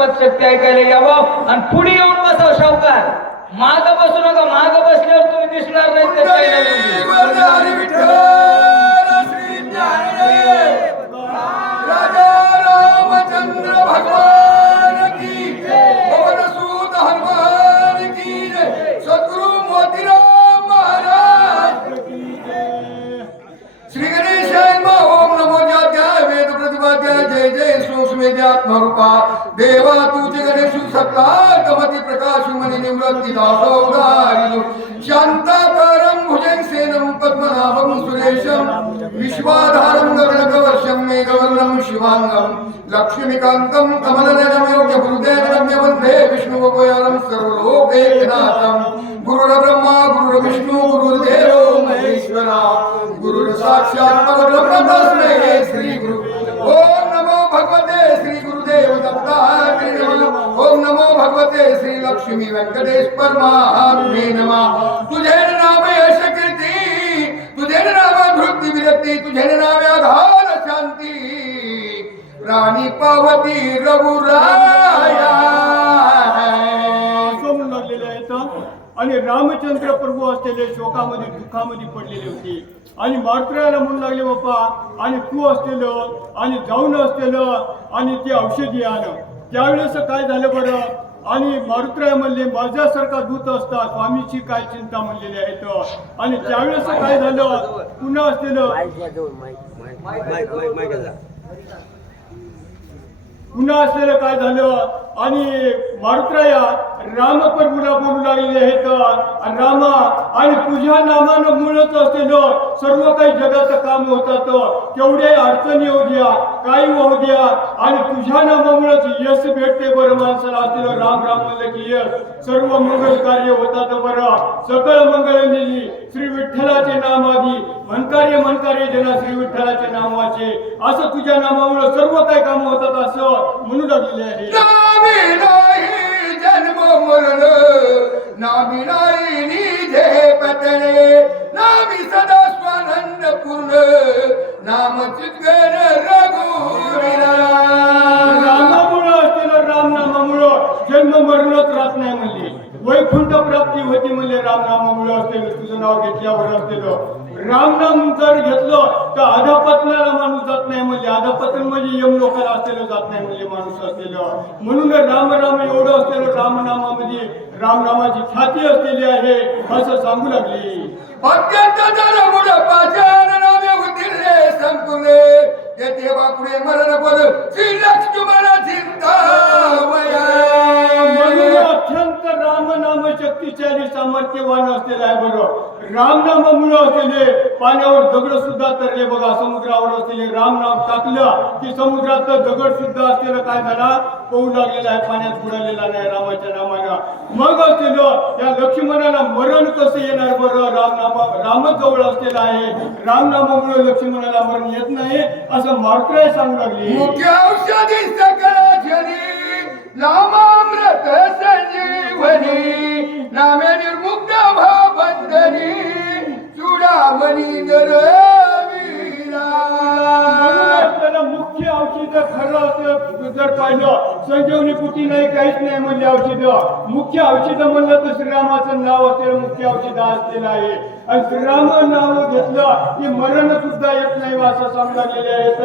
तपशक्ती ऐकायला यावं आणि पुढे येऊन बसावं सावकार. माग बसू नका, माग बसल्यावर तुम्ही दिसणार नाही. हरी विठ्ठल श्री ज्ञानदेव राजा रामचंद्र भगवान की जय, पवन सूत हनुमान की जय, सद्गुरु मोतीराम महाराज की जय. श्री गणेशाय नमः. ओम नमो ज्ञात्याय वेद प्रतिपाद्याय जय जय सूक्ष्मेद्यात्मरूपा देवा तुझे गणेशु सकला कमति प्रकाश मणि निवृत्ति दासौदारिणो शांताकारं भुजंगसेनं पद्मनाभं सुरेशं विश्वाधारं गगनकवर्षं मेघवर्णं शिवांगं लक्ष्मीकान्तं कमलनयनं योग्यगुरुदेवं वन्दे विष्णुवपयालं सर्वलोकैकनाथं. गुरुर्ब्रह्मा गुरुर्विष्णु गुरुर्देवो महेश्वरा गुरुर्साक्षात् परब्रह्म तस्मै श्री गुरु. ओम नमो भगवते श्री गुरुदेव दत्ताय नमः. ओम नमो भगवते श्री लक्ष्मी वेंकटेश परमात्मे नमः. तुझे नाम यश कीर्ती, तुझे नाम धृती विरक्ती, तुझे नाम आधार शांती, राणी पावती रघुराया. आणि रामचंद्र प्रभू असलेले शोकामध्ये दुःखामध्ये पडलेले होते आणि मारुतीला म्हणू लागले बाप्पा आणि तू असलेलं आणि जाऊन असलेलं आणि ते औषधी आलं. त्यावेळेस काय झालं बरं आणि मारुतीराय म्हणले माझ्यासारखा दूत असता स्वामीची काय चिंता म्हणलेली आहेत. आणि त्यावेळेस काय झालं पुन्हा असलेलं पुन्हा असलेलं काय झालं आणि मारुतीराया रामप्रभूला बोलू लागलेले आहेत. रामा आणि तुझ्या नामानं मुळच असलेलं सर्व काही जगाचं काम होतात. तेवढे अडचणी येऊ द्या काही होऊ द्या आणि तुझ्या नामामुळेच यश भेटते बरं माणसाला. असलेलं राम राम म्हणलं की यश सर्व मंगल कार्य होतात बरं. सकळ मंगल नेली श्री विठ्ठलाचे नामादी मनकार्य जना श्री विठ्ठलाचे नामाचे. असं तुझ्या नामामुळे सर्व काही काम होतात असं म्हणू लागलेले आहे. नामी नाही जन्म मरण, नामी नाही निधे पतने, नामी सदा स्वानंद पूर्ण, नाम चित्गण रघुवीरा. रामामुळं असलेलं राम नामामुळं जन्म मरणच राहत नाही म्हणले. वैकुंठ प्राप्ती होती म्हणले राम नामामुळं असलेलं. तुझं नाव घेतल्यावर असलेलं राम नाम जर घेतलं तर अधापतनाला माणूस जात नाही म्हणजे. अधापतन म्हणजे यम लोकांना असलेलं जात नाही म्हणजे माणूस असलेलं. म्हणून राम राम एवढं असलेलं रामनामामध्ये रामनामाची ख्याती असलेली आहे असं सांगू लागली. अत्यंत जडमुड पाचन नामे उदिरे संकुले, येथे बापुडे मरण पद श्री लक्ष्मण चिंतामया. म्हणून अत्यंत रामनाम शक्तिशाली सामर्थ्यवान असलेला आहे बरं. रामनामामुळे असलेले पाण्यावर दगड सुद्धा तरले बघा. समुद्रावर असलेले रामनाम टाकलं की समुद्रात दगड सुद्धा असलेलं काय झाला पोहू लागलेला आहे, पाण्यात बुडालेला नाही रामाच्या नामानं. मग असलेलं त्या लक्ष्मणाला मरण कसं येणार बरं. रामच जवळ असलेला आहे. रामनामामुळे लक्ष्मणाला मरण येत नाही असं मारुतीराय सांगू लागली. मुख्य औषधी सकळ जनी, नामामृत संजीवनी, नामे निर्मुक्त भावबंधनी, चुडामणी नरवीरा. मुख्य औषध खरं असं जर पाहिलं संजीवनी कुठे नाही काहीच नाही म्हणजे औषध. मुख्य औषध म्हणलं तर श्रीरामाचं नाव असलेलं मुख्य औषध असलेलं आहे. आणि श्रीराम नाव घेतलं की मरण सुद्धा येत नाही असं सांगू लागलेले आहेत.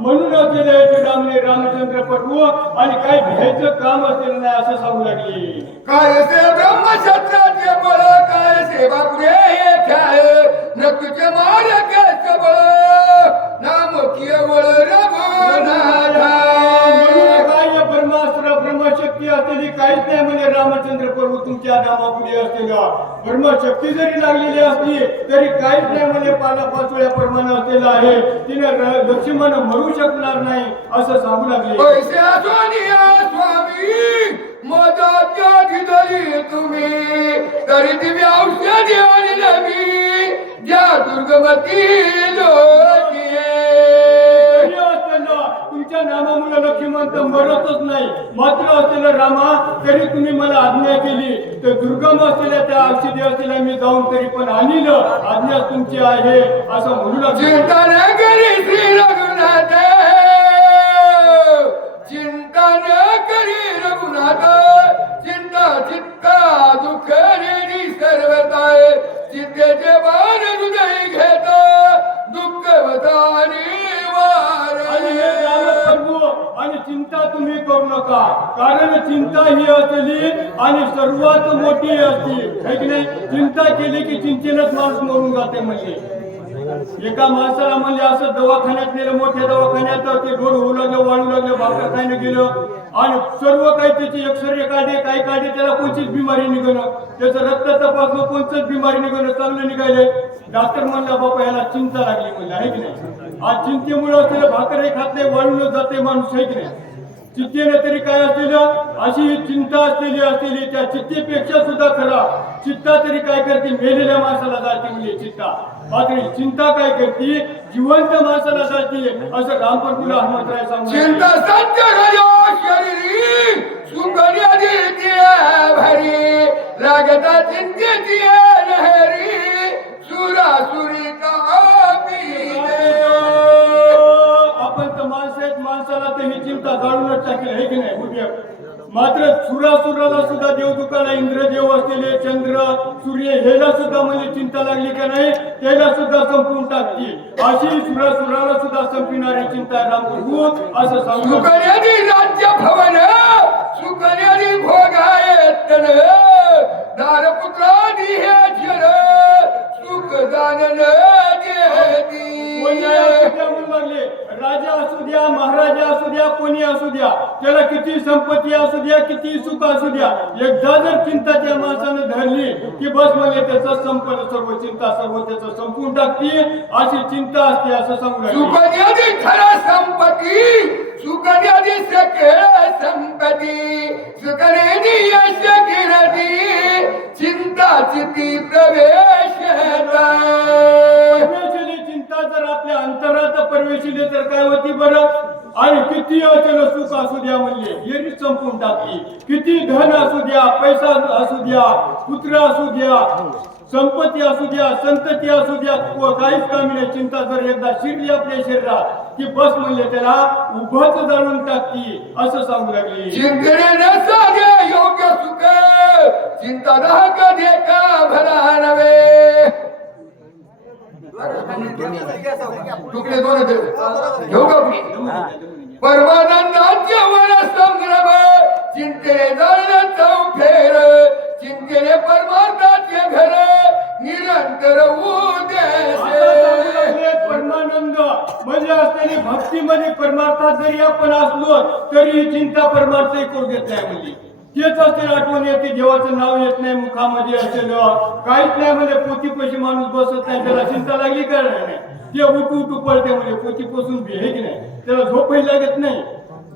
म्हणून असलेले रामने रामचंद्र प्रभू आणि काही घ्यायचं काम असलेलं नाही असं सांगू लागले. काय से ब्रह्मक्षत्राचे बळ, काय सेवा पुढे येथ्याय, नक्कीचे मार्गाचे बळ, नाम केवळ रघुनाथा. काय ब्रह्मास्त्र ब्रह्मशक्ती असलेली काहीच नाही म्हणजे रामचंद्र प्रभू तुमच्या नामापुढे असलेला. ब्रह्मशक्ती जरी लागलेली असली तरी काहीच नाही म्हणजे पालापाचोळ्या प्रमाणे असलेला आहे. तिने लक्ष्मण मरू शकणार नाही असं सांगू लागले. पैसे स्वामी मजाच्या धरी तुम्ही, तरी दिव्य औषधी आणि नवी ज्या दुर्गमती लोकिये. तुमच्या नामामुळे लक्ष्मण तर मरतच नाही. मात्र असलेलं रामा तरी तुम्ही मला आज्ञा केली तर दुर्गम असलेल्या त्या औषधी असलेल्या मी जाऊन तरी पण आणलं. आज्ञा तुमची आहे असं म्हणू लागले. चिंता न करी श्री रघुनाथ, चिंता न करी हरी रघुनाथ चिंता चित्ता दुःख रेडी सर्वताय चिंतेचे बाण हृदय घेत दुःख वतारी आणि हे रामप्रभू आणि चिंता तुम्ही करू नका, कारण चिंता ही असली आणि सर्वात मोठी असते, है की नाही? चिंता केली की चिंतेनच माणूस मरून जाते. म्हणजे एका माणसाला म्हणजे असं दवाखान्यात नेलं, मोठ्या दवाखान्यात, ते ढोर होऊ लागलं, वाळू लागलं, भाकर खायला गेलं आणि सर्व काही त्याचे एक्सरे काढले, काही काढले, त्याला कोणतीच बिमारी निघणं, त्याचं रक्त तपासलं, कोणतीच बिमारी निघणं, चांगलं निघाले. डॉक्टर म्हणला बाबा याला चिंता लागली म्हणलं, आहे की नाही? आज चिंतेमुळे त्याला भाकरही खात नाही, वाळून जाते माणूस, आहे की नाही? चित्तेने तरी काय असलेलं, अशी ही चिंता असलेली त्या चित्तेपेक्षा सुद्धा खरा चित्ता तरी काय करते, मेलेल्या माणसाला जाते म्हणजे चित्ता. मात्र चिंता काय करते, जिवंत माणसाला जाते, असं रामप्रभूला हनुमंतराय सांगतात. चिंता सत्य गयो शरीरी सुखनी दित्य भरी लागता चिंतेची लहरी सुरासुरी आपण तर माणसं आहेत, माणसाला तर ही चिंता जाळूनच टाकेल, आहे की नाही? उद्या मात्र सुरासुराला सुद्धा देवदुखाला इंद्रदेव असलेले चंद्र सूर्य ह्याला सुद्धा म्हणजे चिंता लागली का नाही, त्याला सुद्धा संपवून टाकते. अशी सुरासुराला सुद्धा संपविणारी चिंता रामप्रभू असं सांगतो. सुकन्यादी राज्य भवन सुकन्यादी भोगायतन दारपुत्रादी हे जन सुख दानन देती. म्हणू लागले, राजा असू द्या, महाराजा असू द्या, कोणी असू द्या, त्याला किती संपत्ती असू द्या, किती सुख असू द्या, एकदा जर चिंता त्या माणसाने धरली की बस म्हणजे त्याचं संपलं, सर्व चिंता सर्व त्याचं संपून टाकते. अशी चिंता असते असं सांगू लागले. सुकन्यादी खरा संपत्ती सुकन्यादी सखेळ संपत्ती सुकन्यादी यश कीर्ती चिंता चिती प्रवेश चिंता जर आपल्या अंतरात प्रवेशिले तर काय होती बरं? आणि किती असेल सुख असू द्या म्हणले हे संपून टाकली, किती धन असू द्या, पैसा असू द्या, पुत्र असू द्या, संपत्ती असू द्या, संतती असू द्या, काहीच कामी नाही. चिंता जर एकदा शिरली आपल्या शरीरात की बस म्हणले त्याला उभंच जाळून टाकती असं सांगू लागली. चिंतने साधे योग्य सुख चिंता दाहक देका भला नव्हे. तुकडे दोन घेऊ का? परमानंदाचे वन संग्रम चिंतेने जाण चौफेर चिंतेने परमार्थाचे घर निरंतर परमानंद म्हणजे असलेली भक्तीमध्ये परमार्थात जरी आपण असलो तरी चिंता परमार्थ करू देत नाही. म्हणजे तेच असते, आठवण येते, देवाचं नाव येत नाही मुखामध्ये असेल, काहीच नाही म्हणजे पोतीपाशी माणूस बसत नाही, त्याला चिंता लागली का नाही, ते उठू उठू पडते म्हणजे पोतीपासून बी, हे की नाही? त्याला झोपही लागत नाही,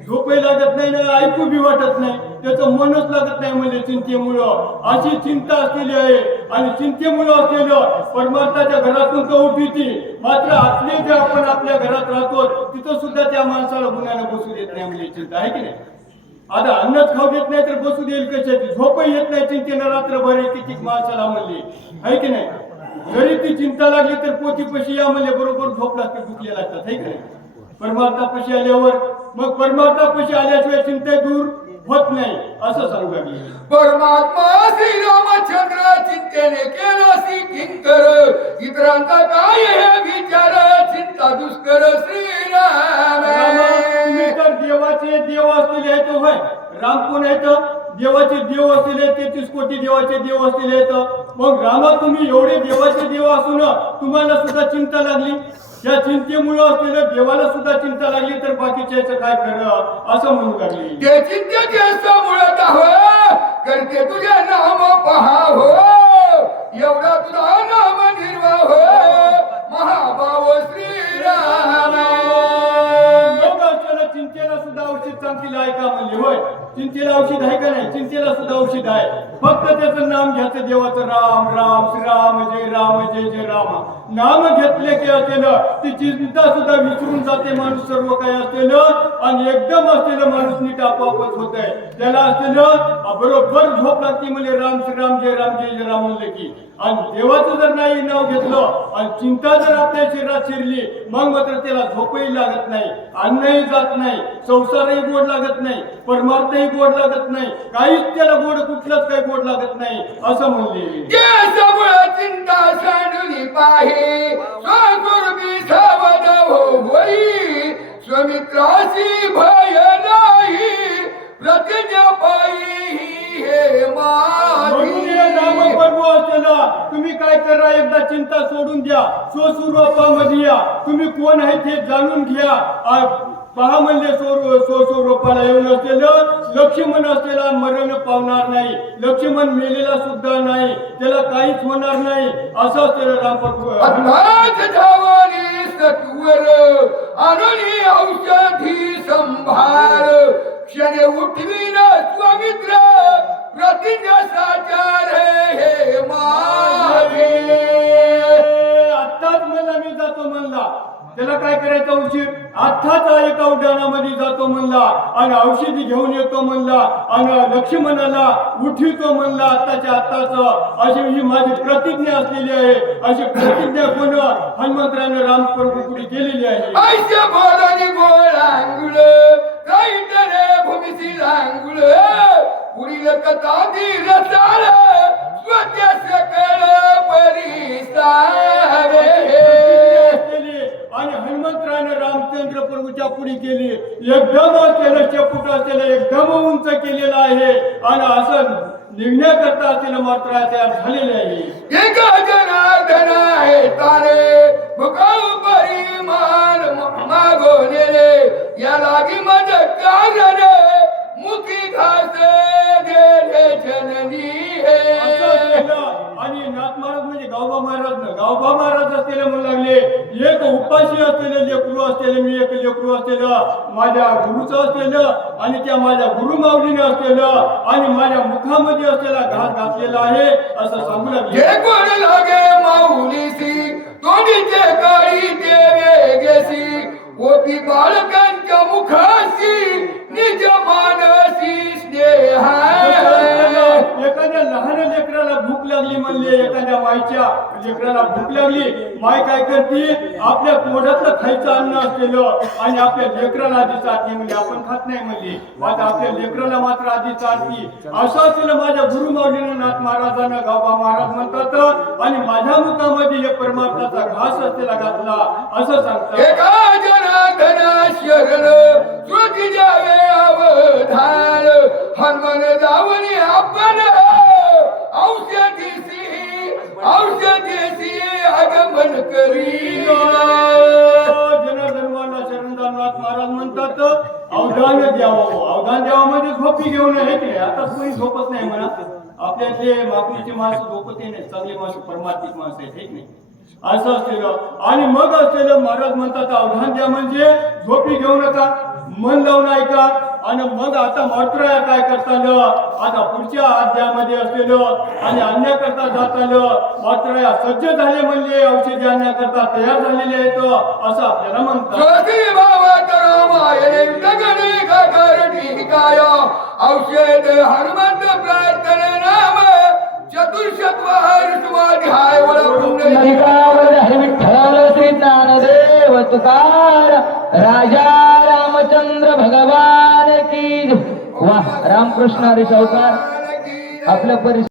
झोपही लागत नाही ना ऐकू बी वाटत नाही, त्याचं मनच लागत नाही म्हणजे चिंतेमुळं. अशी चिंता असलेली आहे आणि चिंतेमुळं असलेलं परमार्थाच्या घरातून तो उठीची. मात्र आतले जे आपण आपल्या घरात राहतो तिथं सुद्धा त्या माणसाला गुन्ह्याला बसू देत नाही म्हणजे चिंता, आहे की नाही? आता अन्नच खाऊ देत नाही तर बसू देईल कशाची? झोपही येत नाही चिंतेनं रात्रभर किती माणसाला म्हणले, आहे की नाही? जरी ती चिंता लागली तर पोतीपाशी या म्हणले बरोबर झोप लागते, दुखले लागतात, आहे की नाही? परमार्थापाशी आल्यावर मग परमार्थापाशी आल्याशिवाय चिंता दूर होत नाही असं सांगू लागले. परमात्मा श्री रामचंद्र चिंतेने केला सी किंकर इतरांचा काय हे विचार चिंता दुष्कर श्रीराम. तुम्ही तर देवाचे देव असलेले आहेत, होय राम कोण आहेत? देवाचे देव असलेले 33 कोटी देवाचे देव असलेले आहेत. मग रामा तुम्ही एवढे देवाचे देव असून तुम्हाला सुद्धा चिंता लागली, या चिंतेमुळे असलेल्या देवाला सुद्धा चिंता लागली तर बाकीच्याचं काय खरं असं म्हणू लागली. ते चिंतेचे मुळत हो करते तुझे नाम पहाव एवढा तुझा नाम निर्वाह महाभाव श्रीराम. चिंतेला सुद्धा औषध चांगली आहे का म्हणले? होय चिंतेला औषध आहे का नाही? चिंतेला सुद्धा औषध आहे, फक्त त्याचं नाम घ्यायचं देवाचं, राम राम श्रीराम जय राम जय जय राम. नाम घेतले की असेल ती चिंता सुद्धा विसरून जाते माणूस सर्व काही असेल आणि एकदम असलेलं माणूस नीट आपोआपच होत आहे. त्याला असलेलं बरोबर झोप लागते म्हणजे राम श्रीराम जय राम जय जय राम म्हणले की. आणि देवाचं जर नाही नाव घेतलं आणि चिंता जर आपल्या शरीरात शिरली मग मात्र त्याला झोपही लागत नाही, अन्नही जात नाही, संसारही गोड लागत नाही, परमार्थही गोड लागत नाही, काहीच त्याला गोड कुठलंच काही गोड लागत नाही असं म्हणले. जे सबळ चिंता सांडली पाहे स्वस्वरूपी सावध होई स्वमित्राशी भय नाही प्रतिज्ञा पायी हे म्हणून हे माझी. नामपर्व असलेला तुम्ही काय करा एकदा चिंता सोडून द्या, स्वस्वरूपामध्ये या, तुम्ही कोण आहे ते जाणून घ्या. पहा म्हणजे स्वस्वरूपाला येऊन असलेलं लक्ष्मण असलेला मरण पावणार नाही, लक्ष्मण मेलेला सुद्धा नाही, त्याला काहीच होणार नाही असं असलेलं रामप्रभू. अर्थात धावली सत्वर आणली औषधी संभार क्षणे उठवीन स्वमित्र प्रतिज्ञा साचार हे माझे. आत्ताच मला मी जातो म्हणला, त्याला काय करायचं औषध आत्ताच एका उड्डाणामध्ये जातो म्हणला आणि औषधी घेऊन येतो म्हणला आणि लक्ष्मणाला उठवितो म्हणला आत्ताच्या आत्ताच. अशी ही माझी प्रतिज्ञा असलेली आहे. अशी प्रतिज्ञा कोण हनुमंतराने रामप्रभू पुढे केलेली आहे. ऐसे बोलणी गोळ अंगुळ राईटरे भूमिसी लांगुळ पुढील कथा धीर चाल स्वत्य सकळ परिसारे. आणि हनुमंतराने रामचंद्र प्रभूच्या पुढे केली, एकदम असलेलं चपूट असलेलं एकदम उंच केलेलं आहे आणि असं निघण्याकरता असलेलं मात्र तयार झालेले आहे. एक जनार्दन आहे तारे भुकाऊ परिमान मागवलेले या लागी मज कारण मुखी घास गेले जननी असं हे. असलेलं आणि नाथ महाराज म्हणजे गावबा महाराज असलेले म्हणू लागले, एक उपाशी असलेले लेकरू असलेले, मी एक लेकरू असलेलं माझ्या गुरुचं असलेलं आणि त्या माझ्या गुरुमाऊलीने असलेलं आणि माझ्या मुखामध्ये असलेला घास घातलेला आहे असं सांगू लागले. जे कोण लागे माऊलीसी तोंडीचे काळी देवे गेसी ओपी बाळकांच्या मुखाशी निज मानसी स्नेहा. एखाद्या लहान लेकराला भूक लागली म्हणले, एखाद्या माईच्या लेकराला भूक लागली, माय काय करते आपल्या पोटातलं खायचं अन्न असलेलं आणि आपल्या लेकराला आधी चाटणे म्हणजे आपण खात नाही म्हणले, मात्र आपल्या लेकराला मात्र आधी चाटती. असं असलेलं माझ्या गुरु माऊलीनं नाथ महाराजांना गावबा महाराज म्हणतात आणि माझ्या मुखामध्ये हे परमार्थाचा घास असलेला घातला असं सांगतात. एका जनार्दना शरण श्रुती जावे अवधान हनुमान जावनी आपण औषधीसी आगमन करी. जनार्दन वाला शरणदास महाराज म्हणतात अवधान द्यावं, अवधान द्यावं म्हणजे झोपी घेऊन आहे की आता कोणी झोपत नाही म्हणा. आपल्यातले मागणीची माणसं झोपते नाही, चांगली माणसं परमार्थिक माणसं आहेत ठीक नाही असं असलेलं. आणि मग असलेलं महाराज म्हणतात अवधान द्या म्हणजे झोपी घेऊ नका, मन लावून ऐका. आणि मग आता मारुतराया काय करताल आता पुढच्या अध्यायामध्ये असलेलं आणि आणण्याकरता जात आलं. मारुतराया सज्ज झाले म्हणले, औषधी आणण्याकरता तयार झालेले आहेत असं आपल्याला म्हणतात. ज्योती भावात रामायणे नगरी गगरणी काय औषध हनुमंत प्रार्थने नाम चतुर्शतवार स्वाध्याय नलिकावर हरी विठ्ठल श्री ज्ञानदेव तुकार राजा रामचंद्र भगवान की. वा रामकृष्ण हरी सावकार आपल्या परिसर